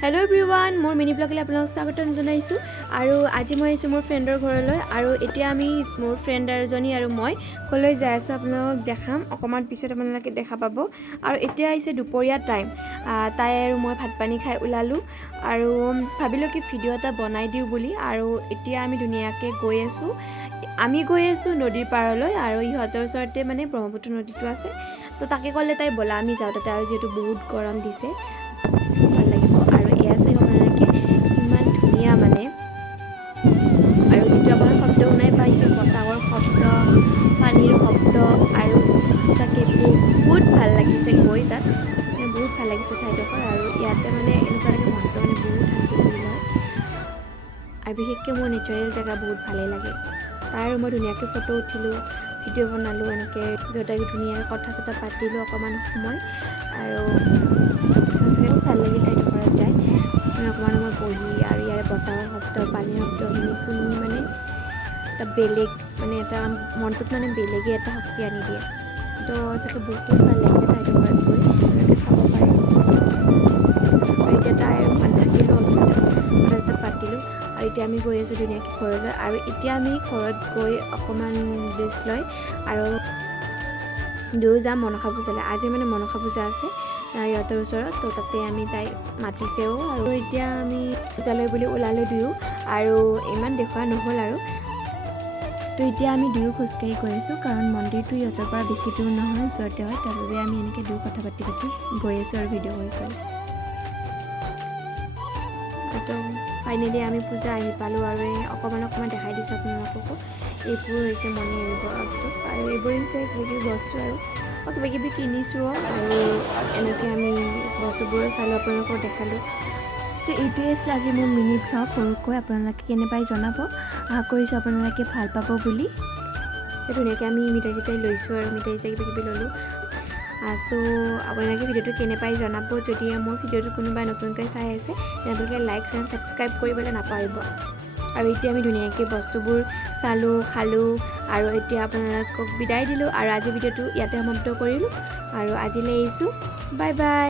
Hello everyone मोर mini ब्लगले आपलोक स्वागतम जनाइछु आरो আজি মই আইছো মোৰ ফ্ৰেণ্ডৰ ঘৰলৈ আৰু এতিয়া আমি মোৰ ফ্ৰেণ্ড এজনী আৰু মই কলৈ যাই আছো আপোনালোকক দেখাম অকমান পিছত আপোনালোকে দেখা পাব আৰু এতিয়া আইছে দুপৰীয়া টাইম তাই আৰু মই ভাত পানী খাই উলালো আৰু ভাবিলো কি ভিডিও এটা বনাই দিও বুলি আৰু এতিয়া আমি ধুনিয়াকে গৈ আছো নদীৰ পাৰলৈ আৰু ইহতৰ ওচৰতে মানে ব্ৰহ্মপুত্ৰ নদীটো আছে তো তাকে কলে তাই বলা আমি যাও তাতে আৰু যেটো বহুত গৰম দিছে ভাল লাগিব আৰু এয়া আছে আপোনালোকে ইমান ধুনিয়া মানে আৰু যেটো আপোনাৰ শব্দ শুনাই পাইছে বতাহৰ শব্দ পানীৰ শব্দ আৰু সঁচাকে বহুত ভাল লাগিছে গৈ তাত বহুত ভাল লাগিছে ঠাইডোখৰ আৰু ইয়াতে মানে এনেকুৱা লাগে মনটো মানে বহুত শান্তি কৰি লয় আৰু বিশেষকৈ মোৰ নেচাৰেল জায়গা বহুত ভালে লাগে তাৰ মই ধুনিয়াকৈ ফটো উঠিলো ভিডিও বনালো এনেকৈ দুটাই ধুনিয়াকৈ কথা চটা পাতিলো অকমান সময় আৰু বহুত ভাল লাগিল ঠাইডোখৰত যায় অকমান মই বহি আৰু ইয়াৰ বতাহৰ শব্দ পানীৰ শব্দখিনি শুনি মানে এটা বেলেগ মানে এটা মনটোত মানে বেলেগে এটা শক্তি আনি দিয়ে তো চাগে বহুত ভাল লাগিলে ঠাইডোখৰত গৈ এনেকৈ চাব পাৰে আৰু এতিয়া তাই মানে থাকিলোঁ অলপমান কথা পাতিলোঁ আৰু এতিয়া আমি গৈ আছোঁ ধুনীয়াকৈ ঘৰলৈ আৰু এতিয়া আমি ঘৰত গৈ অকণমান ৰেষ্ট লৈ আৰু দুয়ো যাম মনসা পূজালৈ আজি মানে মনসা পূজা আছে ইহঁতৰ ওচৰত তো তাতে আমি তাই মাতিছেও আৰু এতিয়া আমি পূজালৈ বুলি ওলালোঁ দুয়ো আৰু ইমান দেখুওৱা নহ'ল আৰু তো এতিয়া আমি দুয়ো খোজকাঢ়ি গৈ আছোঁ কাৰণ মন্দিৰটো ইহঁতৰ পৰা বেছি দূৰ নহয় ওচৰতে হয় তাৰ বাবে আমি এনেকৈ দুয়ো কথা পাতি গৈ আছোঁ আৰু ভিডিঅ' কৰি তো ফাইনেলি আমি পূজা আহি পালোঁ আৰু অকণমান দেখাই দিছোঁ আপোনালোককো এইবোৰ হৈছে মণি বস্তু আৰু এইবোৰ হৈছে কিবা বস্তু আৰু কিবা কিবি কিনিছোঁ আৰু এনেকৈ আমি বস্তুবোৰ চালোঁ আপোনালোকক দেখালোঁ তো এইটোৱে আছিল আজি মোৰ মিনি ব্লগ সৰুকৈ আপোনালোকে কেনে পাই জনাব আশা কৰিছোঁ আপোনালোকে ভাল পাব বুলি ধুনীয়াকৈ আমি মিঠাই চিঠাই লৈছোঁ আৰু মিঠাই চিঠাই কিবা কিবি ল'লোঁ চ' আপোনালোকে ভিডিঅ'টো কেনে পাই জনাব যদি মোৰ ভিডিঅ'টো কোনোবাই নতুনকৈ চাই আছে তেওঁলোকে লাইক এণ্ড ছাবস্ক্ৰাইব কৰিবলৈ নাপাহৰিব আৰু এতিয়া আমি ধুনীয়াকৈ বস্তুবোৰ চালোঁ খালোঁ আৰু এতিয়া আপোনালোকক বিদায় দিলোঁ আৰু আজি ভিডিঅ'টো ইয়াতে সমাপ্ত কৰিলোঁ আৰু আজিলৈ আহিছোঁ বাই বাই।